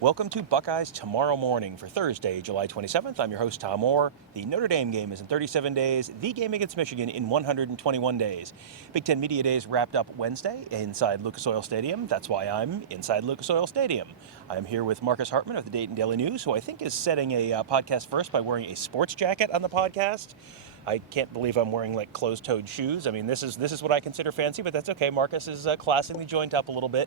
Welcome to Buckeyes Tomorrow Morning for Thursday, July 27th. I'm your host, Tom Orr. The Notre Dame game is in 37 days, the game against Michigan in 121 days. Big Ten Media Days wrapped up Wednesday inside Lucas Oil Stadium. That's why I'm inside Lucas Oil Stadium. I'm here with Marcus Hartman of the Dayton Daily News, who I think is setting a podcast first by wearing a sports jacket on the podcast. I can't believe I'm wearing like closed-toed shoes. I mean, this is what I consider fancy, but that's okay. Marcus is classing the joint up a little bit.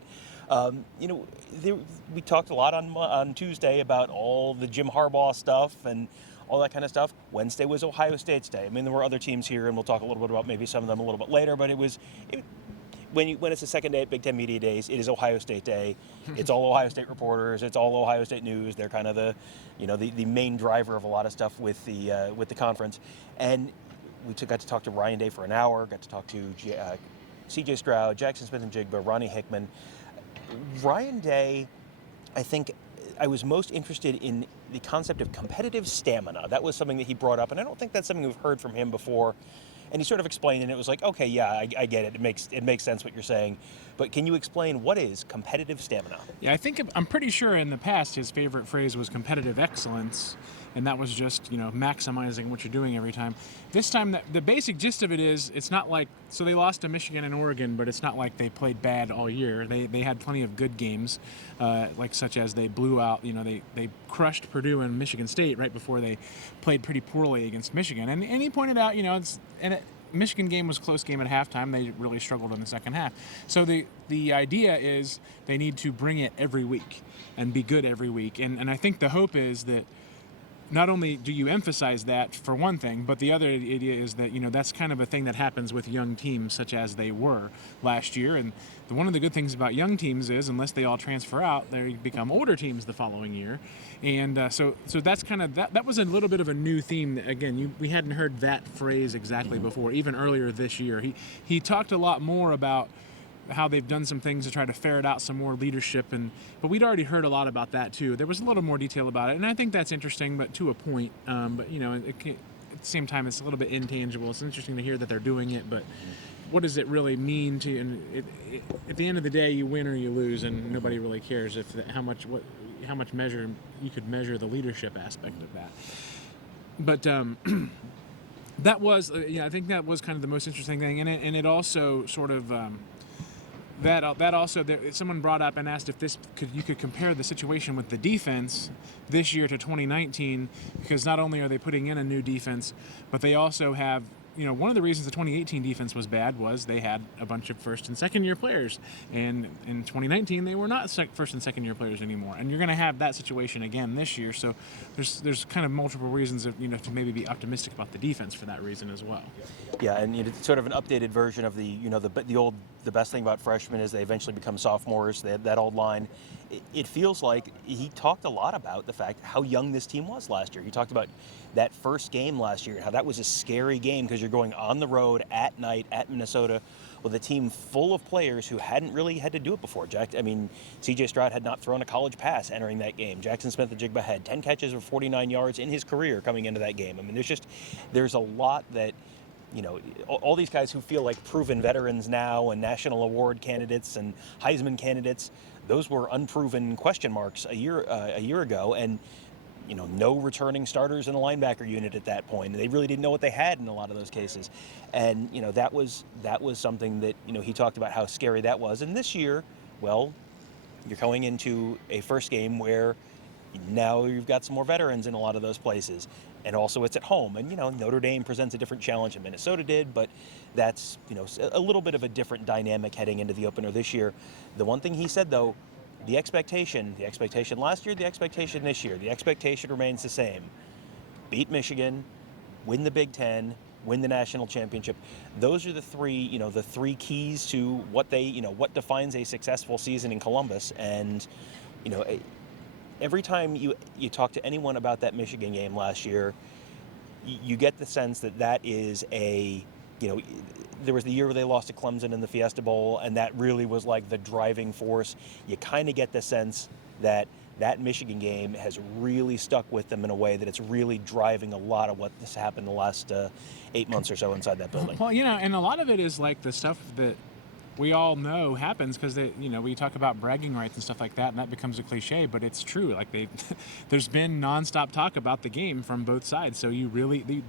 We talked a lot on Tuesday about all the Jim Harbaugh stuff and all that kind of stuff. Wednesday was Ohio State's day. I mean, there were other teams here, and we'll talk a little bit about maybe some of them a little bit later. But when it's the second day at Big Ten Media Days, it is Ohio State Day. It's all Ohio State reporters. It's all Ohio State news. They're kind of the main driver of a lot of stuff with the conference. And we got to talk to Ryan Day for an hour. Got to talk to CJ Stroud, Jackson Smith-Njigba, Ronnie Hickman. Ryan Day, I think I was most interested in the concept of competitive stamina. That was something that he brought up, and I don't think that's something we've heard from him before. And he sort of explained, and it was like, okay, yeah, I get it. It makes sense what you're saying. But can you explain what is competitive stamina? Yeah, I'm pretty sure in the past his favorite phrase was competitive excellence, and that was just, maximizing what you're doing every time. This time, the basic gist of it is, it's not like, so they lost to Michigan and Oregon, but it's not like they played bad all year. They had plenty of good games, such as they blew out, they crushed Purdue and Michigan State right before they played pretty poorly against Michigan. And he pointed out, Michigan game was a close game at halftime. They really struggled in the second half. So the idea is they need to bring it every week and be good every week. And I think the hope is that not only do you emphasize that for one thing, but the other idea is that, that's kind of a thing that happens with young teams such as they were last year. And one of the good things about young teams is, unless they all transfer out, they become older teams the following year. And so that's kind of, that was a little bit of a new theme. Again, we hadn't heard that phrase exactly before, even earlier this year. He talked a lot more about how they've done some things to try to ferret out some more leadership, but we'd already heard a lot about that too. There was a little more detail about it, and I think that's interesting, but to a point. But at the same time, it's a little bit intangible. It's interesting to hear that they're doing it, but what does it really mean to? And at the end of the day, you win or you lose, and nobody really cares how much measure you could measure the leadership aspect of that. But that was, I think that was kind of the most interesting thing, and it also sort of. Someone brought up and asked if you could compare the situation with the defense this year to 2019, because not only are they putting in a new defense, but they also have, one of the reasons the 2018 defense was bad was they had a bunch of first and second year players, and in 2019 they were not first and second year players anymore, and you're going to have that situation again this year. So there's kind of multiple reasons to maybe be optimistic about the defense for that reason as well. Yeah, and it's sort of an updated version of the best thing about freshmen is they eventually become sophomores. They had that old line. It feels like he talked a lot about the fact how young this team was last year. He talked about that first game last year, how that was a scary game because you're going on the road at night at Minnesota with a team full of players who hadn't really had to do it before. CJ Stroud had not thrown a college pass entering that game. Jackson Smith-Njigba had 10 catches for 49 yards in his career coming into that game. I mean, there's a lot that, all these guys who feel like proven veterans now and national award candidates and Heisman candidates, those were unproven question marks a year ago, and no returning starters in the linebacker unit at that point. They really didn't know what they had in a lot of those cases, and that was something that he talked about how scary that was. And this year, well, you're going into a first game where now you've got some more veterans in a lot of those places. And also it's at home. And, Notre Dame presents a different challenge than Minnesota did, but that's, a little bit of a different dynamic heading into the opener this year. The one thing he said, though, the expectation last year, the expectation this year, the expectation remains the same. Beat Michigan, win the Big Ten, win the national championship. Those are the three keys to what what defines a successful season in Columbus. And, every time you talk to anyone about that Michigan game last year, you get the sense that is there was the year where they lost to Clemson in the Fiesta Bowl, and that really was like the driving force. You kind of get the sense that Michigan game has really stuck with them in a way that it's really driving a lot of what has happened the last 8 months or so inside that building. Well, and a lot of it is like the stuff that we all know happens because we talk about bragging rights and stuff like that, and that becomes a cliche, but it's true. Like there's been nonstop talk about the game from both sides. So they're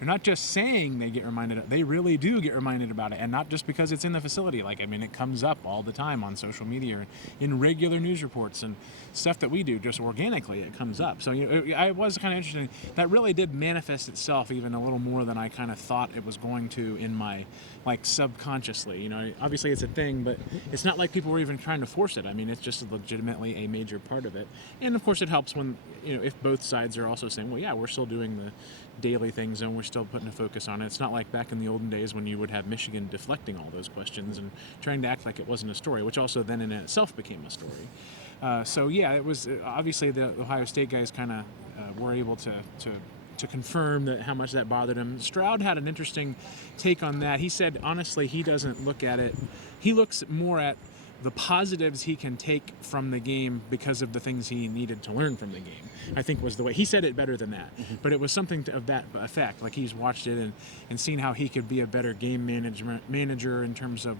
not just saying they get reminded, they really do get reminded about it, and not just because it's in the facility. Like, I mean, it comes up all the time on social media, in regular news reports and stuff that we do. Just organically, it comes up. So I was kind of interested. That really did manifest itself even a little more than I kind of thought it was going to in my subconsciously. Obviously it's a thing, but it's not like people were even trying to force it. I mean, it's just legitimately a major part of it. And of course it helps when, if both sides are also saying, well, yeah, we're still doing the daily things and we're still putting a focus on it. It's not like back in the olden days when you would have Michigan deflecting all those questions and trying to act like it wasn't a story, which also then in itself became a story. So yeah, it was obviously the Ohio State guys kind of were able to confirm how much that bothered him. Stroud had an interesting take on that. He said, honestly, he doesn't look at it. He looks more at the positives he can take from the game because of the things he needed to learn from the game, I think was the way. He said it better than that, but it was something of that effect. Like, he's watched it and seen how he could be a better game manager in terms of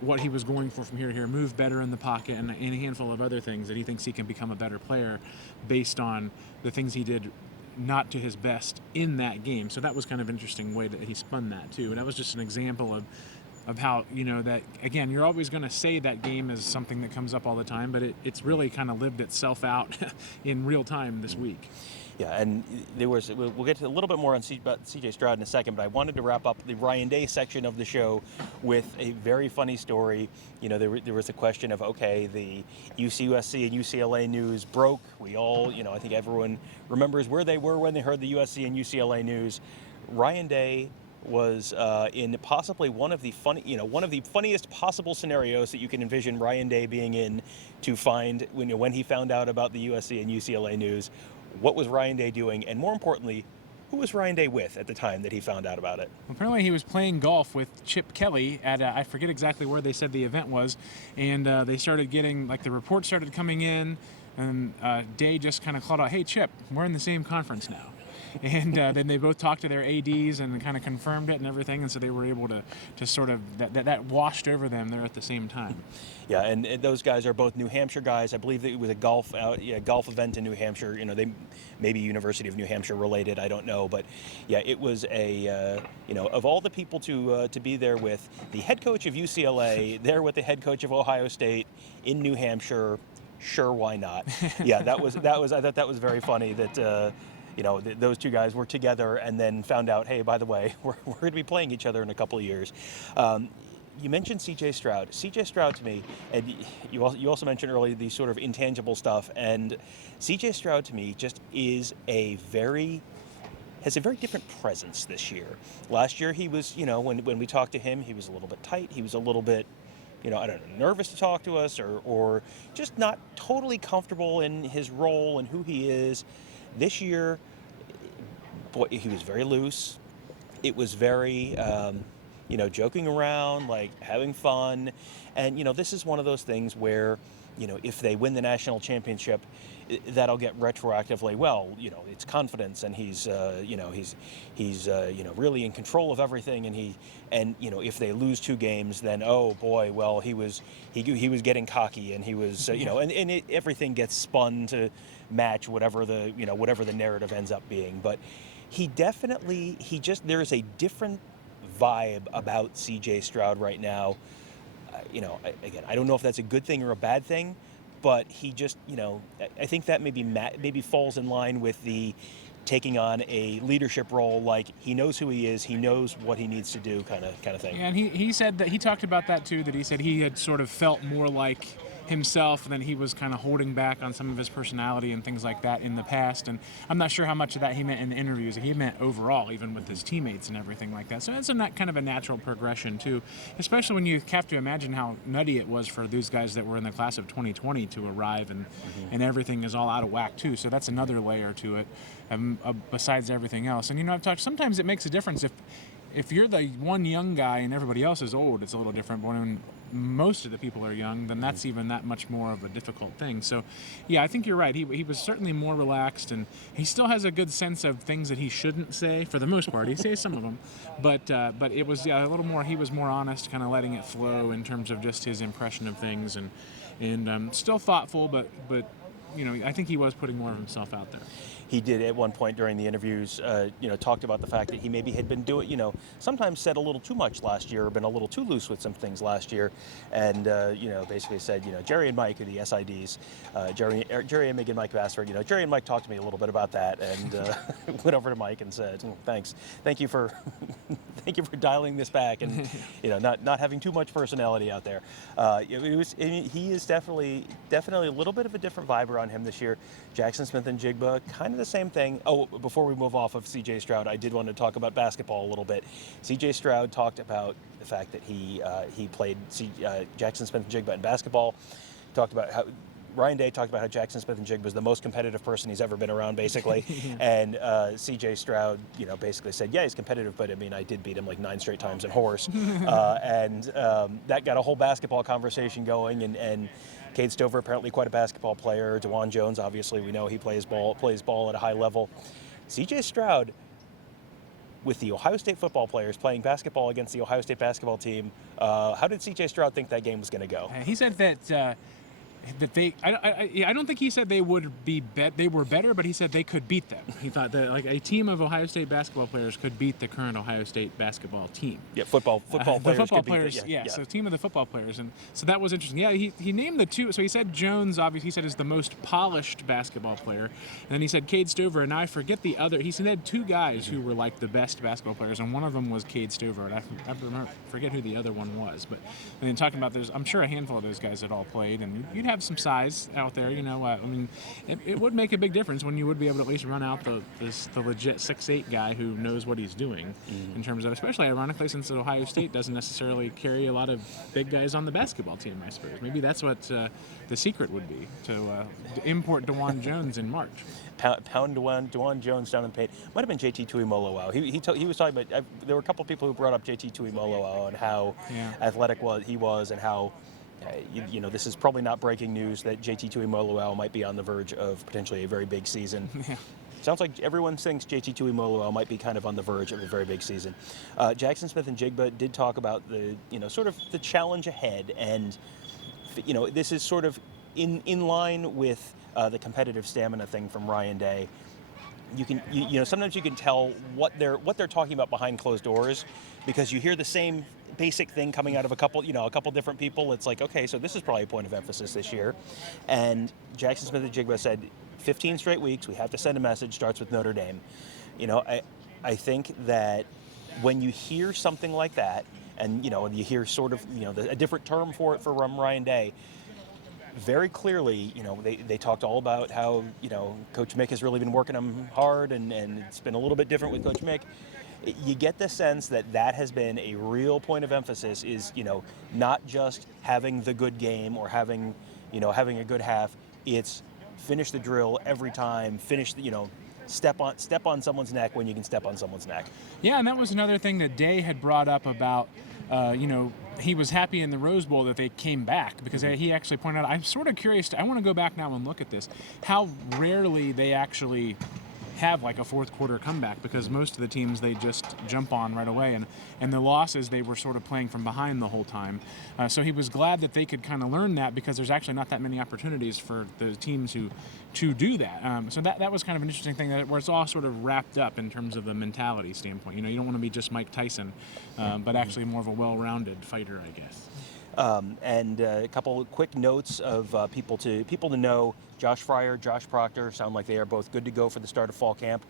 what he was going for from here to here, move better in the pocket, and a handful of other things that he thinks he can become a better player based on the things he did not to his best in that game. So that was kind of an interesting way that he spun that too. And that was just an example of how, that, again, you're always going to say that game is something that comes up all the time, but it's really kind of lived itself out in real time this week. Yeah, and we'll get to a little bit more on CJ Stroud in a second, but I wanted to wrap up the Ryan Day section of the show with a very funny story. There was a question of, okay, the USC and UCLA news broke. We all, I think everyone remembers where they were when they heard the USC and UCLA news. Ryan Day was in possibly one of the funniest possible scenarios that you can envision Ryan Day being in to find when he found out about the USC and UCLA news. What was Ryan Day doing? And more importantly, who was Ryan Day with at the time that he found out about it? Apparently he was playing golf with Chip Kelly at, I forget exactly where they said the event was, and they started getting, the reports started coming in, and Day just kind of called out, hey, Chip, we're in the same conference now. And then they both talked to their ADs and kind of confirmed it and everything, and so they were able to sort of, that washed over them there at the same time. Yeah, and those guys are both New Hampshire guys. I believe that it was a golf event in New Hampshire. They maybe University of New Hampshire related, I don't know, but yeah, it was of all the people to be there with, the head coach of UCLA, there with the head coach of Ohio State in New Hampshire. Sure, why not? Yeah, that was I thought that was very funny that. Those two guys were together and then found out, hey, by the way, we're going to be playing each other in a couple of years. You mentioned CJ Stroud. CJ Stroud to me, and you also mentioned earlier the sort of intangible stuff, and CJ Stroud to me just has a very different presence this year. Last year he was, when we talked to him, he was a little bit tight. He was a little bit, I don't know, nervous to talk to us or just not totally comfortable in his role and who he is. This year, boy, he was very loose. It was very, joking around, having fun. And, this is one of those things where, if they win the national championship, that'll get retroactively, it's confidence and he's really in control of everything. And if they lose two games, then, oh boy, well, he was getting cocky and he was, everything gets spun to match whatever the narrative ends up being. But there is a different vibe about CJ Stroud right now. Again, I don't know if that's a good thing or a bad thing, but he just, I think that maybe falls in line with the taking on a leadership role. Like, he knows who he is, he knows what he needs to do, kind of thing. Yeah, and he said that he talked about that too. That he said he had sort of felt more like himself, and then he was kind of holding back on some of his personality and things like that in the past. And I'm not sure how much of that he meant in the interviews. He meant overall, even with his teammates and everything like that. So it's kind of a natural progression too, especially when you have to imagine how nutty it was for those guys that were in the class of 2020 to arrive, and everything is all out of whack too. So that's another layer to it, besides everything else. And I've talked, sometimes it makes a difference if you're the one young guy and everybody else is old. It's a little different. But most of the people are young, then that's even that much more of a difficult thing. So, yeah, I think you're right. He was certainly more relaxed, and he still has a good sense of things that he shouldn't say for the most part. He says some of them, but it was a little more. He was more honest, kind of letting it flow in terms of just his impression of things, and still thoughtful, but I think he was putting more of himself out there. He did at one point during the interviews, talked about the fact that he maybe had been doing, sometimes said a little too much last year, or been a little too loose with some things last year, and basically said, Jerry and Mike are the SIDs. Jerry and Mig and Mike Bassford. Jerry and Mike talked to me a little bit about that, and went over to Mike and said, thanks, thank you for thank you for dialing this back, and not having too much personality out there. He is definitely a little bit of a different vibe around him this year. Jackson Smith-Njigba, kind of the same thing. Oh, before we move off of CJ Stroud, I did want to talk about basketball a little bit. CJ Stroud talked about the fact that he played Jackson Smith-Njigba in basketball. Talked about how Ryan Day talked about how Jackson Smith-Njigba was the most competitive person he's ever been around, basically. And CJ Stroud, basically said, yeah, he's competitive, but I did beat him like 9 straight times in horse. And that got a whole basketball conversation going. And Cade Stover, apparently quite a basketball player. DeJuan Jones, obviously, we know he plays ball at a high level. CJ Stroud, with the Ohio State football players playing basketball against the Ohio State basketball team, how did CJ Stroud think that game was going to go? He said that they, I don't think he said they would they were better, but he said they could beat them. He thought that like a team of Ohio State basketball players could beat the current Ohio State basketball team. Yeah, football players. The football could players, beat yeah. So team of the football players, and so that was interesting. Yeah, he named the two. So he said Jones, obviously, he said is the most polished basketball player, and then he said Cade Stover, and I forget the other. He said he had 2 guys who were like the best basketball players, and one of them was Cade Stover, and I forget who the other one was. But and then talking about I'm sure a handful of those guys had all played, and you'd have some size out there, it would make a big difference when you would be able to at least run out the legit 6'8" guy who knows what he's doing in terms of, especially ironically, since Ohio State doesn't necessarily carry a lot of big guys on the basketball team, I suppose. Maybe that's what the secret would be, to import DeJuan Jones in March. Pound DeJuan Jones down in the paint. Might have been JT Tuimoloau. He was talking about, there were a couple of people who brought up JT Tuimoloau and how athletic he was, and how this is probably not breaking news that JT Tuimoloau might be on the verge of potentially a very big season. Yeah. Sounds like everyone thinks JT Tuimoloau might be kind of on the verge of a very big season. Jackson Smith-Njigba did talk about the sort of the challenge ahead, and this is sort of in line with the competitive stamina thing from Ryan Day. You can sometimes you can tell what they're talking about behind closed doors, because you hear the same basic thing coming out of a couple different people. It's like, okay, so this is probably a point of emphasis this year. And Jackson Smith-Njigba said 15 straight weeks, we have to send a message, starts with Notre Dame. I think that when you hear something like that, and you hear sort of a different term for it from Ryan Day, very clearly, they talked all about how, Coach Mick has really been working them hard, and it's been a little bit different with Coach Mick. You get the sense that has been a real point of emphasis, is, not just having the good game or having a good half. It's finish the drill every time, step on someone's neck when you can step on someone's neck. Yeah, and that was another thing that Day had brought up about, he was happy in the Rose Bowl that they came back, because he actually pointed out, I'm sort of curious, I want to go back now and look at this, how rarely they actually have like a fourth quarter comeback, because most of the teams they just jump on right away, and the losses they were sort of playing from behind the whole time. So he was glad that they could kind of learn that, because there's actually not that many opportunities for the teams to do that. So that was kind of an interesting thing, where it's all sort of wrapped up in terms of the mentality standpoint. You don't want to be just Mike Tyson, but actually more of a well-rounded fighter, I guess. And a couple of quick notes of people to know. Josh Fryer, Josh Proctor sound like they are both good to go for the start of fall camp.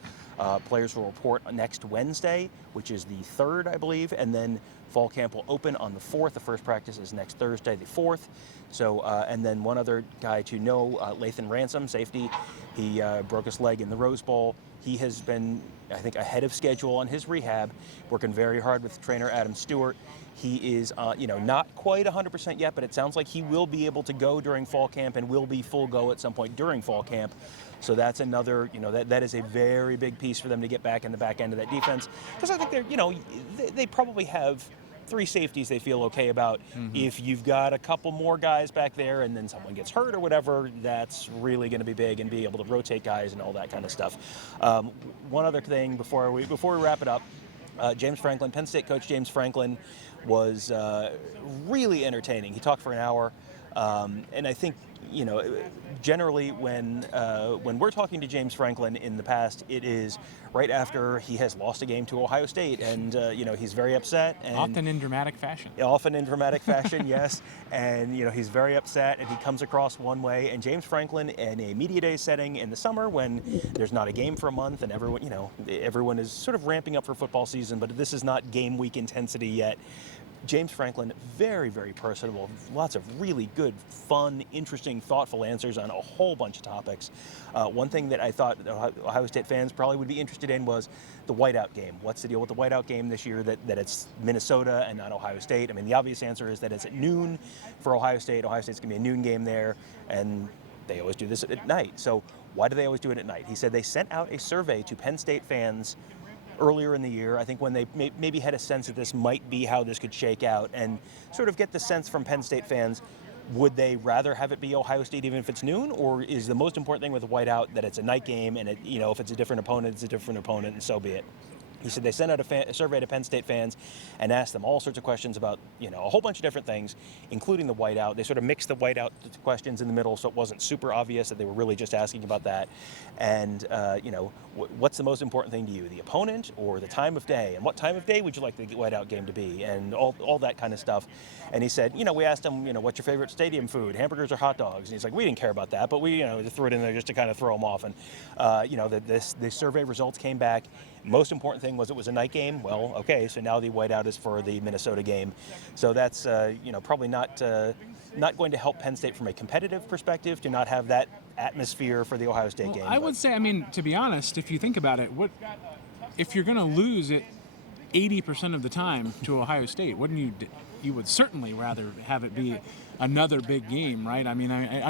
Players will report next Wednesday, which is the 3rd, I believe, and then fall camp will open on the 4th. The first practice is next Thursday, the 4th. So, and then one other guy to know, Lathan Ransom, safety. He broke his leg in the Rose Bowl. He has been, I think, ahead of schedule on his rehab, working very hard with trainer Adam Stewart. He is, not quite 100% yet, but it sounds like he will be able to go during fall camp and will be full go at some point during fall camp. So that's another, that is a very big piece for them to get back in the back end of that defense. Because I think they're, they probably have 3 safeties they feel okay about. If you've got a couple more guys back there and then someone gets hurt or whatever, that's really going to be big, and be able to rotate guys and all that kind of stuff. One other thing before we wrap it up, James Franklin, Penn State coach James Franklin, was really entertaining. He talked for an hour, and I think, generally when we're talking to James Franklin in the past, it is right after he has lost a game to Ohio State, and he's very upset. And often in dramatic fashion. Often in dramatic fashion, yes. And he's very upset, and he comes across one way. And James Franklin, in a media day setting in the summer, when there's not a game for a month, and everyone is sort of ramping up for football season, but this is not game week intensity yet. James Franklin, very, very personable, lots of really good, fun, interesting, thoughtful answers on a whole bunch of topics. One thing that I thought Ohio State fans probably would be interested in was the Whiteout game. What's the deal with the Whiteout game this year, that it's Minnesota and not Ohio State? I mean, the obvious answer is that it's at noon for Ohio State. Ohio State's going to be a noon game there, and they always do this at night. So why do they always do it at night? He said they sent out a survey to Penn State fans earlier in the year, I think, when they maybe had a sense that this might be how this could shake out, and sort of get the sense from Penn State fans, would they rather have it be Ohio State even if it's noon, or is the most important thing with the Whiteout that it's a night game, and if it's a different opponent, it's a different opponent, and so be it. He said they sent out a survey to Penn State fans and asked them all sorts of questions about, a whole bunch of different things, including the Whiteout. They sort of mixed the Whiteout questions in the middle, so it wasn't super obvious that they were really just asking about that. And, what's the most important thing to you, the opponent or the time of day? And what time of day would you like the Whiteout game to be? And all that kind of stuff. And he said, we asked him, what's your favorite stadium food, hamburgers or hot dogs? And he's like, we didn't care about that, but we, threw it in there just to kind of throw him off. And, the survey results came back. Most important thing was it was a night game. Well, okay, so now the Whiteout is for the Minnesota game. So that's, probably not going to help Penn State from a competitive perspective to not have that atmosphere for the Ohio State game. I would say, to be honest, if you think about it, if you're going to lose it 80% of the time to Ohio State, wouldn't you would certainly rather have it be another big game, right? I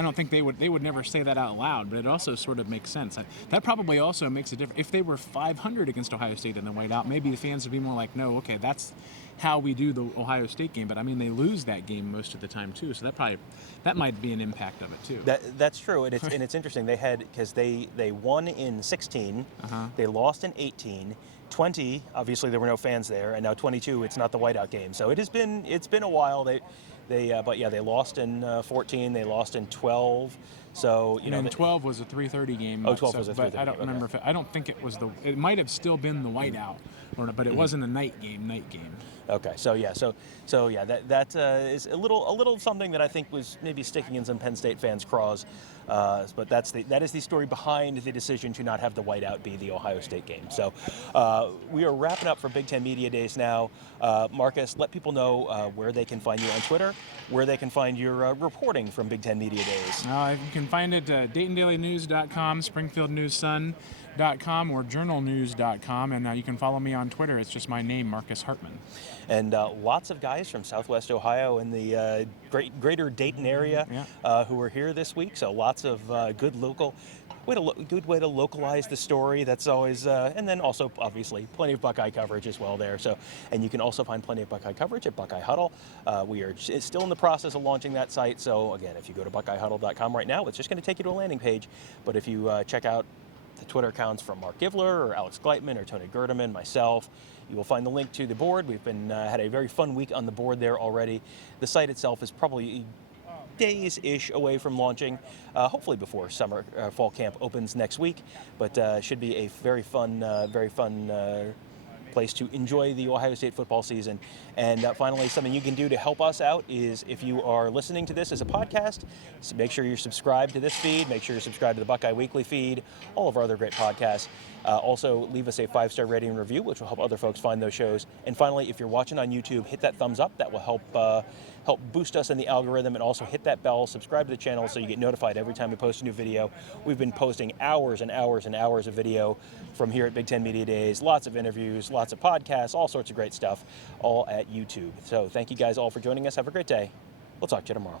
don't think they would never say that out loud, but it also sort of makes sense. That probably also makes a difference. If they were 500 against Ohio State in the Whiteout, maybe the fans would be more like, no, okay, that's how we do the Ohio State game. But they lose that game most of the time too, so that might be an impact of it too. That's true, and it's interesting. Because they won in 16, they lost in 18. 20, obviously there were no fans there, and now 22, it's not the Whiteout game. So it's been a while. They lost in 14, they lost in 12. So and 12 was a 3:30 game. Oh, 12 was a 3:30 but I don't remember if I don't think it was it might have still been the Whiteout, but it wasn't a night game. Okay, so that is a little something that I think was maybe sticking in some Penn State fans' craws, but that is the story behind the decision to not have the Whiteout be the Ohio State game. So we are wrapping up for Big Ten Media Days now. Marcus, let people know where they can find you on Twitter, where they can find your reporting from Big Ten Media Days. You can find it at DaytonDailyNews.com, SpringfieldNewsSun.com, or JournalNews.com, and you can follow me on Twitter. It's just my name, Marcus Hartman. And lots of guys from Southwest Ohio and the greater Dayton area who are here this week. So lots of good way to localize the story. That's always, and then also obviously plenty of Buckeye coverage as well there. So, and you can also find plenty of Buckeye coverage at Buckeye Huddle. We are still in the process of launching that site. So again, if you go to BuckeyeHuddle.com right now, it's just going to take you to a landing page. But if you check out the Twitter accounts from Mark Givler or Alex Gleitman or Tony Gerdeman, myself, you will find the link to the board. We've had a very fun week on the board there already. The site itself is probably days-ish away from launching, hopefully before fall camp opens next week, but should be a very fun place to enjoy the Ohio State football season. And finally, something you can do to help us out is, if you are listening to this as a podcast, so make sure you're subscribed to this feed, make sure you're subscribed to the Buckeye Weekly feed, all of our other great podcasts. Also, leave us a 5-star rating and review, which will help other folks find those shows. And finally, if you're watching on YouTube, hit that thumbs up. That will help boost us in the algorithm, and also hit that bell, subscribe to the channel so you get notified every time we post a new video. We've been posting hours and hours and hours of video from here at Big Ten Media Days, lots of interviews, lots of podcasts, all sorts of great stuff, all at YouTube. So thank you guys all for joining us. Have a great day. We'll talk to you tomorrow.